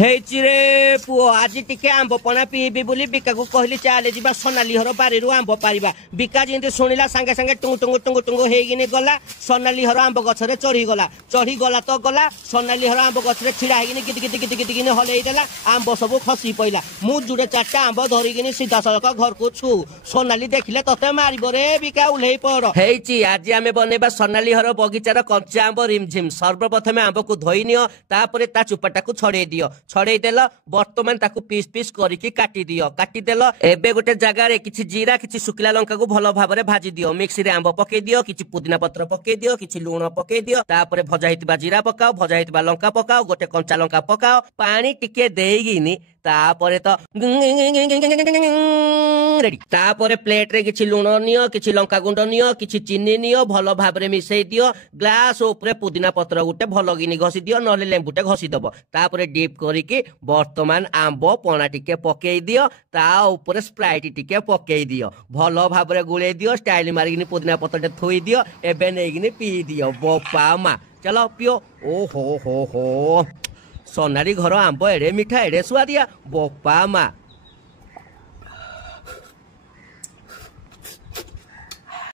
ହେଇଛି ରେ ପୁଅ ଆଜି ଟିକେ ଆମ୍ବ ପଣା ପିଇବି ବୋଲି ବିକାକୁ କହିଲି ଚାଲେ ଯିବା ସୋନାଲି ଘର ବାରିରୁ ଆମ୍ବ ପାରିବା। ବିକା ଯେମିତି ଶୁଣିଲା ସାଙ୍ଗେ ସାଙ୍ଗେ ଟୁଙ୍ଗୁ ଟୁଙ୍ଗୁ ଟୁଙ୍ଗୁ ଟୁଙ୍ଗୁ ହେଇକିନି ଗଲା ସୋନାଲି ଘର ଆମ୍ବ ଗଛରେ ଚଢିଗଲା ତ ଗଲା ସୋନାଲି ଘର ଆମ୍ବ ଗଛରେ ଛିଡା ହେଇକିନି କିତି ହଲେଇ ଦେଲା ଆମ୍ବ ସବୁ ଖସି ପଇଲା। ମୁଁ ଯୋଡ଼େ ଚାରିଟା ଆମ୍ବ ଧରିକିନି ସିଧାସଳଖ ଘରକୁ ଛୁ। ସୋନାଲି ଦେଖିଲେ ତତେ ମାରିବ ରେ ବିକା ଓହ୍ଲେଇ ପଡ। ହେଇଛି ଆଜି ଆମେ ବନେଇବା ସୋନାଲି ଘର ବଗିଚାର କଞ୍ଚା ଆମ୍ବ ରିମଝିମ। ସର୍ବପ୍ରଥମେ ଆମ୍ବକୁ ଧୋଇ ନିଅ ତାପରେ ତା ଚୋପାଟାକୁ ଛଡେଇ ଦିଅ। ଛଡେଇ ଦେଲ ବର୍ତ୍ତମାନ ତାକୁ ପିସ୍ ପିସ୍ କରିକି କାଟିଦିଅ। କାଟିଦେଲ ଏବେ ଗୋଟେ ଜାଗାରେ କିଛି ଜିରା କିଛି ଶୁଖିଲା ଲଙ୍କାକୁ ଭଲ ଭାବରେ ଭାଜି ଦିଅ। ମିକ୍ସିରେ ଆମ୍ବ ପକେଇ ଦିଅ କିଛି ପୁଦିନା ପତ୍ର ପକେଇ ଦିଅ କିଛି ଲୁଣ ପକେଇ ଦିଅ ତାପରେ ଭଜା ହେଇଥିବା ଜିରା ପକାଅ ଭଜା ହେଇଥିବା ଲଙ୍କା ପକାଅ ଗୋଟେ କଞ୍ଚା ଲଙ୍କା ପକାଅ ପାଣି ଟିକେ ଦେଇକିନି ତାପରେ ତ ରେଡି। ତାପରେ ପ୍ଲେଟ ରେ କିଛି ଲୁଣ ନିଅ କିଛି ଲଙ୍କା ଗୁଣ୍ଡ ନିଅ କିଛି ଚିନି ନିଅ ଭଲ ଭାବରେ ମିଶେଇ ଦିଅ। ଗ୍ଲାସ ଉପରେ ପୁଦିନା ପତ୍ର ଗୋଟେ ଭଲ କିନି ଘଷି ଦିଅ ନହେଲେ ଲେମ୍ବୁଟେ ଘଷି ଦବ। ତାପରେ ଡିପ୍ କରିକି ବର୍ତ୍ତମାନ ଆମ୍ବ ପଣା ଟିକେ ପକେଇ ଦିଅ ତା ଉପରେ ସ୍ପ୍ରାଇଟ୍ ଟିକେ ପକେଇ ଦିଅ ଭଲ ଭାବରେ ଗୋଳେଇ ଦିଅ ଷ୍ଟାଇଲ ମାରିକିନି ପୁଦିନା ପତ୍ରଟେ ଥୋଇ ଦିଅ ଏବେ ନେଇକିନି ପିଇ ଦିଅ ବୋପା ମା ଚାଲ ପିଓ। ଓହୋ ହୋ ହୋ ସୋନାଲି ଘର ଆମ୍ବ ଏଡେ ମିଠା ଏଡେ ସୁଆଦିଆ ବୋପା ମା।